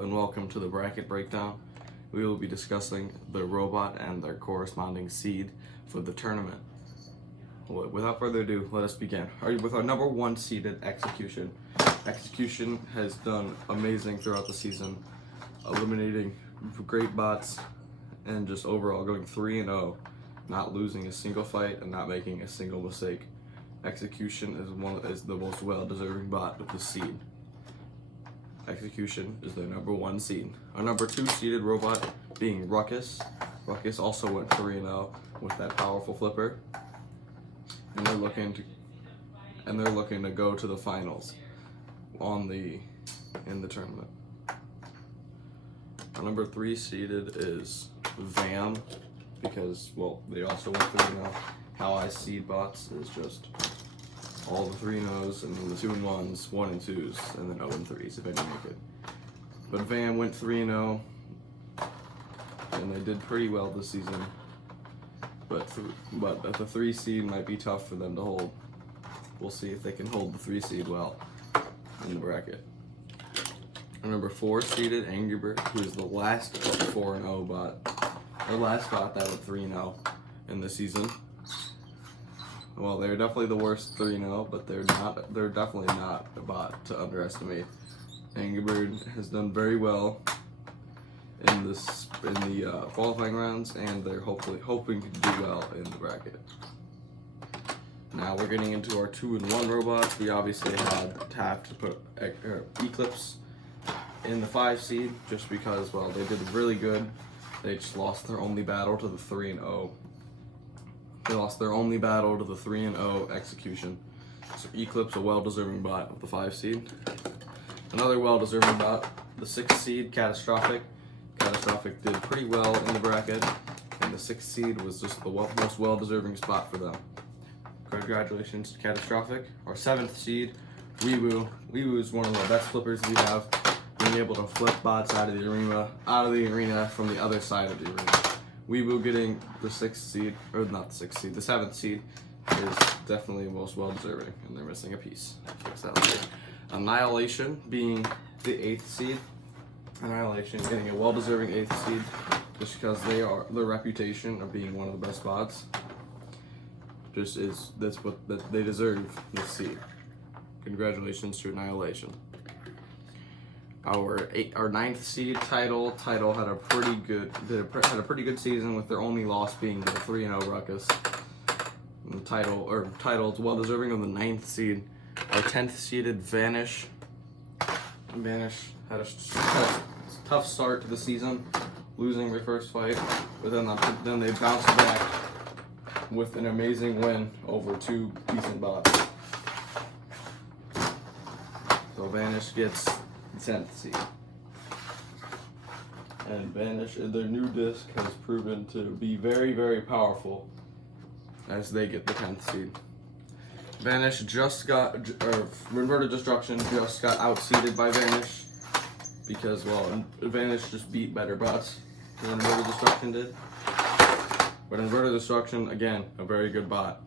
And welcome to the bracket breakdown. We will be discussing the robot and their corresponding seed for the tournament. Without further ado, let us begin. With our number one seeded Execution. Execution has done amazing throughout the season, eliminating great bots and just overall going 3-0, not losing a single fight and not making a single mistake. Execution is the most well-deserving bot of the seed. Execution is their number one seed. Our number two seeded robot being Ruckus. Ruckus also went 3-0 with that powerful flipper, and they're looking to go to the finals in the tournament. Our number three seeded is Vam, because they also went 3-0. How I seed bots is just all the 3-0s and then the 2-1s, 1 and 2s, and then 0 and 3s if any make it. But Vam went 3-0, and they did pretty well this season. But the 3 seed might be tough for them to hold. We'll see if they can hold the 3 seed well in the bracket. Our number 4 seeded Angry Bird, who is the last 4-0 bot, or last bot that went 3-0 in the season. Well, they're definitely the worst 3-0, but they're definitely not a bot to underestimate. Angry Bird has done very well in the qualifying rounds, and they're hoping to do well in the bracket. Now we're getting into our 2-1 robots. We obviously have to put Eclipse in the 5 seed just because, they did really good. They just lost their only battle to the 3-0. They lost their only battle to the 3-0 Execution. So Eclipse, a well-deserving bot of the 5 seed. Another well-deserving bot, the 6 seed Catastrophic. Catastrophic did pretty well in the bracket, and the 6 seed was just the most well-deserving spot for them. Congratulations to Catastrophic. Our 7th seed, Weewoo. Weewoo is one of the best flippers we have, being able to flip bots out of the arena from the other side of the arena. Weewoo getting the 6th seed, or not the 6th seed, the 7th seed is definitely the most well-deserving, and they're missing a piece. Fix that later. Annihilation being the 8th seed. Annihilation getting a well-deserving 8th seed just because their reputation of being one of the best bots that's what they deserve this seed. Congratulations to Annihilation. Our 9th seed Tidal had a pretty good season, with their only loss being the 3-0 Ruckus. And Tidal's well deserving of the 9th seed. Our 10th seeded Vanish. Vanish had a tough start to the season, losing their first fight, but then they bounced back with an amazing win over 2 decent bots. So Vanish gets 10th seed. And Vanish, their new disc has proven to be very, very powerful as they get the 10th seed. Vanish Inverted Destruction just got outseeded by Vanish because, Vanish just beat better bots than Inverted Destruction did. But Inverted Destruction, again, a very good bot.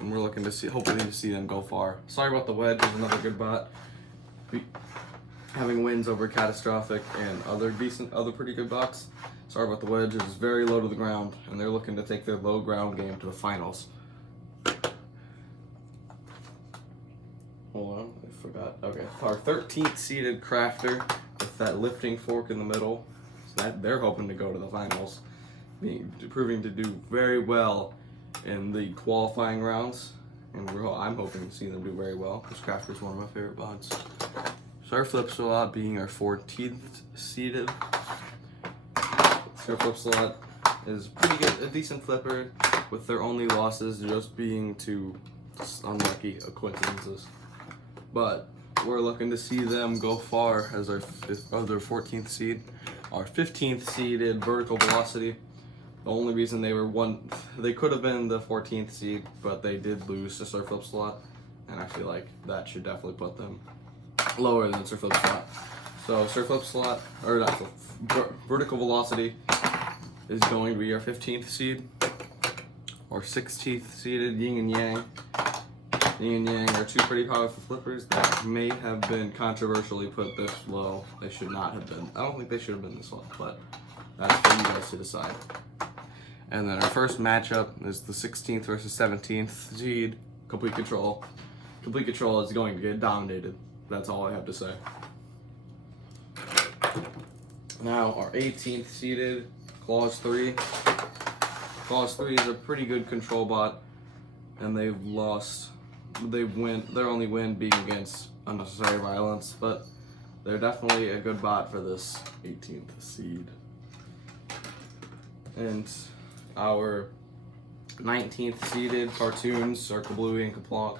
And we're looking to hopefully to see them go far. Sorry about the Wedge, is another good bot. Having wins over Catastrophic and other pretty good bots. Sorry about the Wedge, it is very low to the ground, and they're looking to take their low ground game to the finals. Hold on, I forgot. Okay, our 13th seeded Crafter with that lifting fork in the middle. So they're hoping to go to the finals, proving to do very well in the qualifying rounds, and I'm hoping to see them do very well because Crafter is one of my favorite bots. Sir Flip Slot being our 14th seeded. Sir Flip Slot is pretty good, a decent flipper, with their only losses just being to unlucky coincidences. But we're looking to see them go far as their 14th seed. Our 15th seeded Vertical Velocity. The only reason they could have been the 14th seed, but they did lose to Sir Flip Slot, and I feel like that should definitely put them lower than Sir Flip Slot. So Sir Flip Slot, or not, Vertical Velocity is going to be our 15th seed. Our 16th seeded Yin and Yang. Yin and Yang are two pretty powerful flippers that may have been controversially put this low. They should not have been. I don't think they should have been this low, but that's for you guys to decide. And then our first matchup is the 16th versus 17th seed, Complete Control. Complete Control is going to get dominated. That's all I have to say. Now our 18th seeded Claws 3. Claws 3 is a pretty good control bot, and they've lost. Their only win being against Unnecessary Violence, but they're definitely a good bot for this 18th seed. And our 19th seeded Cartoons, Circleblue and Kaplank.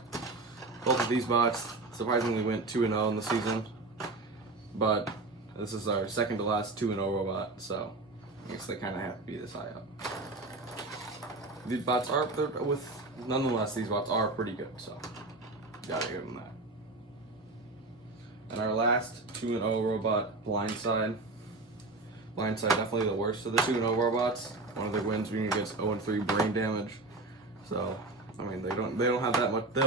Both of these bots surprisingly went 2-0 in the season, but this is our second to last 2-0 robot, so I guess they kind of have to be this high up. These bots are, nonetheless, these bots are pretty good, so gotta give them that. And our last 2-0 robot, Blindside. Blindside definitely the worst of the 2-0 robots. One of their wins being against 0-3 Brain Damage. So, I mean, they don't have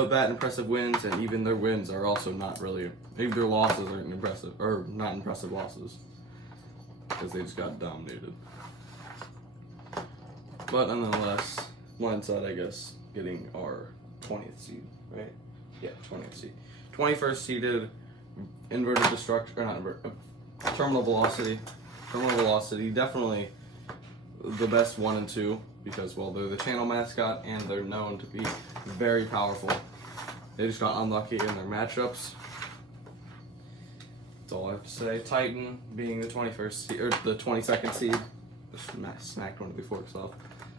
that impressive wins, and even their wins are also not really. Maybe their losses aren't impressive, or not impressive losses, because they just got dominated. But nonetheless, Blindside, I guess, getting our 20th seed, right? Yeah, 20th seed. 21st seeded Inverted Destruction, or not inverted, Terminal Velocity. Terminal Velocity, definitely the best 1 and 2, because, well, they're the channel mascot and they're known to be very powerful. They just got unlucky in their matchups. That's all I have to say. Titan being the 21st seed, or the 22nd seed. Just smacked one before itself.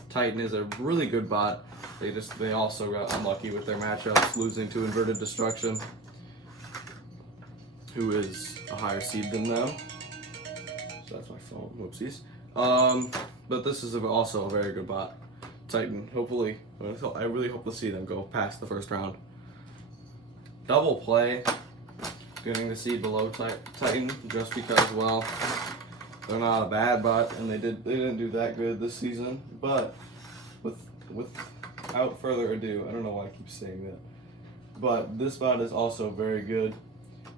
Titan is a really good bot. They also got unlucky with their matchups, losing to Inverted Destruction, who is a higher seed than them. So that's my phone. Whoopsies. But this is also a very good bot. Titan, hopefully, I really hope to see them go past the first round. Double Play, getting the seed below Titan, just because, well, they're not a bad bot, and they didn't do that good this season. But without further ado, I don't know why I keep saying that, but this bot is also very good,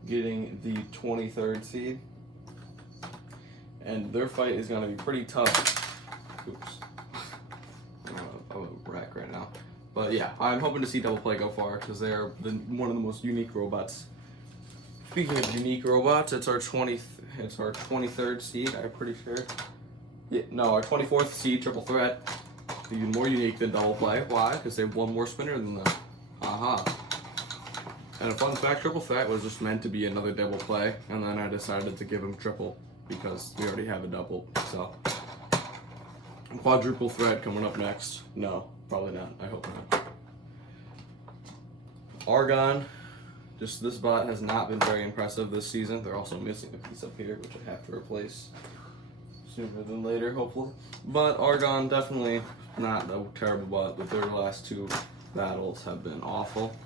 getting the 23rd seed. And their fight is going to be pretty tough. Oops. I'm a wreck right now. But yeah, I'm hoping to see Double Play go far, because they are one of the most unique robots. Speaking of unique robots, it's our 23rd seed, I'm pretty sure. Yeah, no, our 24th seed, Triple Threat. Even more unique than Double Play. Why? Because they have one more spinner than them. Aha. And a fun fact, Triple Threat was just meant to be another Double Play, and then I decided to give him triple, because we already have a double, so. Quadruple Threat coming up next. No, probably not. I hope not. Argon. Just this bot has not been very impressive this season. They're also missing a piece up here, which I have to replace sooner than later, hopefully. But Argon, definitely not a terrible bot, but their last 2 battles have been awful.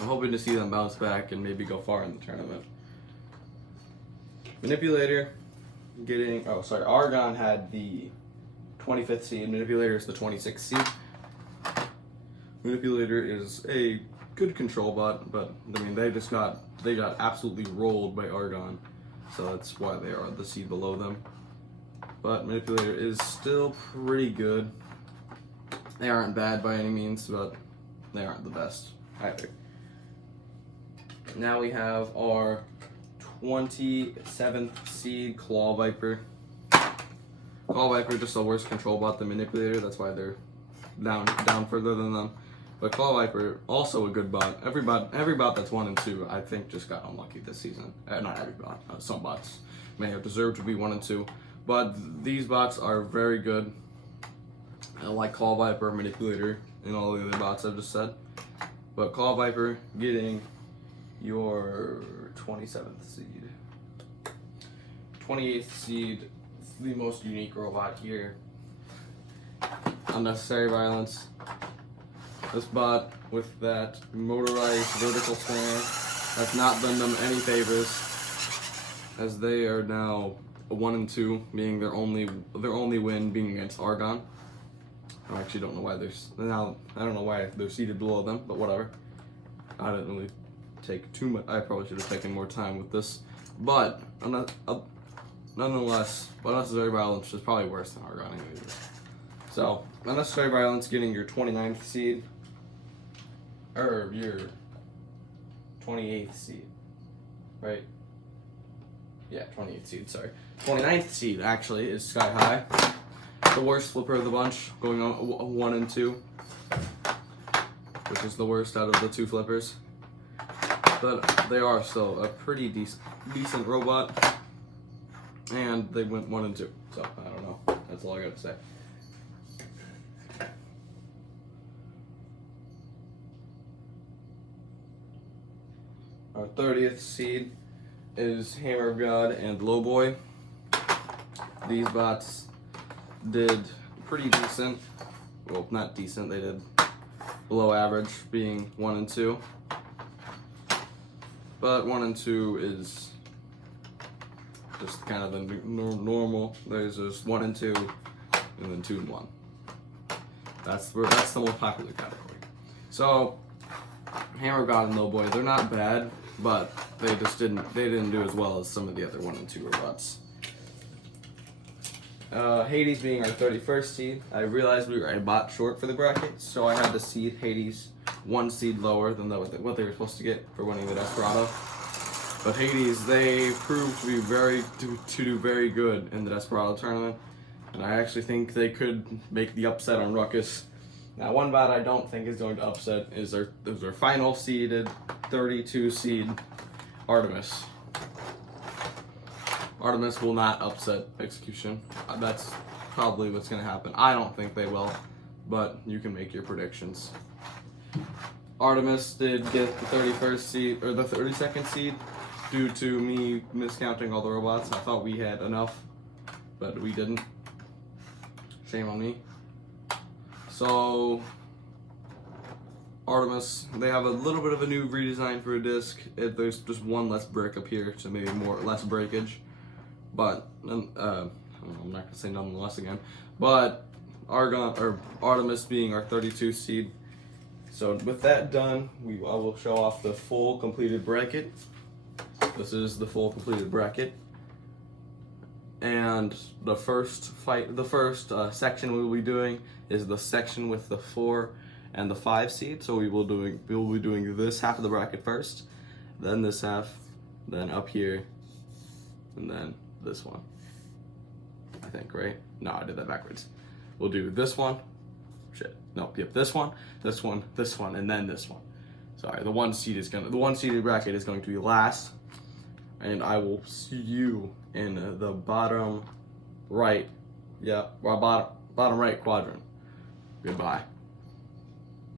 I'm hoping to see them bounce back and maybe go far in the tournament. Manipulator, Argon had the 25th seed. Manipulator is the 26th seed. Manipulator is a good control bot, but I mean they got absolutely rolled by Argon, so that's why they are the seed below them. But Manipulator is still pretty good. They aren't bad by any means, but they aren't the best either. Now we have our 27th seed, Claw Viper. Claw Viper is just the worst control bot than Manipulator, that's why they're down further than them. But Claw Viper, also a good bot. Every bot that's 1 and 2, I think, just got unlucky this season. Not every bot. Some bots may have deserved to be 1 and 2. But these bots are very good. I like Claw Viper, Manipulator, and all the other bots I've just said. But Claw Viper getting your 27th seed. 28th seed, the most unique robot here. Unnecessary Violence. This bot with that motorized vertical spinner has not done them any favors, as they are now 1 and 2, being their only win being against Argon. I actually don't know why I don't know why they're seated below them, but whatever. I didn't really take too much. I probably should have taken more time with this, but nonetheless, Unnecessary Violence is probably worse than Argon anyways. So, Unnecessary Violence getting your 29th seed, or your 28th seed, right? Yeah, 28th seed, sorry. 29th seed, actually, is Sky High. The worst flipper of the bunch, going on 1 and 2, which is the worst out of the 2 flippers. But they are still a pretty decent robot, and they went 1 and 2. So, I don't know. That's all I got to say. Our 30th seed is Hammer of God and Lowboy. These bots did pretty decent. Well, not decent, they did below average, being 1 and 2. But 1 and 2 is just kind of the normal. There's just 1 and 2, and then 2 and 1. That's the most popular category. So, Hammer of God and Lowboy, they're not bad, but they didn't do as well as some of the other 1 and 2 robots. Hades being our 31st seed, I realized we were a bot short for the bracket, so I had to seed Hades 1 seed lower than what they were supposed to get for winning the Desperado. But Hades, they proved to do very good in the Desperado tournament, and I actually think they could make the upset on Ruckus. Now, one bot I don't think is going to upset is their final seeded 32 seed Artemis. Artemis will not upset Execution. That's probably what's going to happen. I don't think they will, but you can make your predictions. Artemis did get the 31st seed, or the 32nd seed, due to me miscounting all the robots. I thought we had enough, but we didn't. Shame on me. So, Artemis, they have a little bit of a new redesign for a disc. There's just 1 less brick up here, so maybe less breakage. But I'm not gonna say nonetheless again. But Artemis being our 32 seed. So with that done, I will show off the full completed bracket. This is the full completed bracket. And the first section we will be doing is the section with the 4 and the 5 seed. So we will be doing this half of the bracket first, then this half, then up here, and then this one. I think, right? No, I did that backwards. We'll do this one. Shit. No, yep, this one, and then this one. Sorry, the 1 seeded bracket is going to be last. And I will see you in the bottom right. Yeah, bottom right quadrant. Goodbye.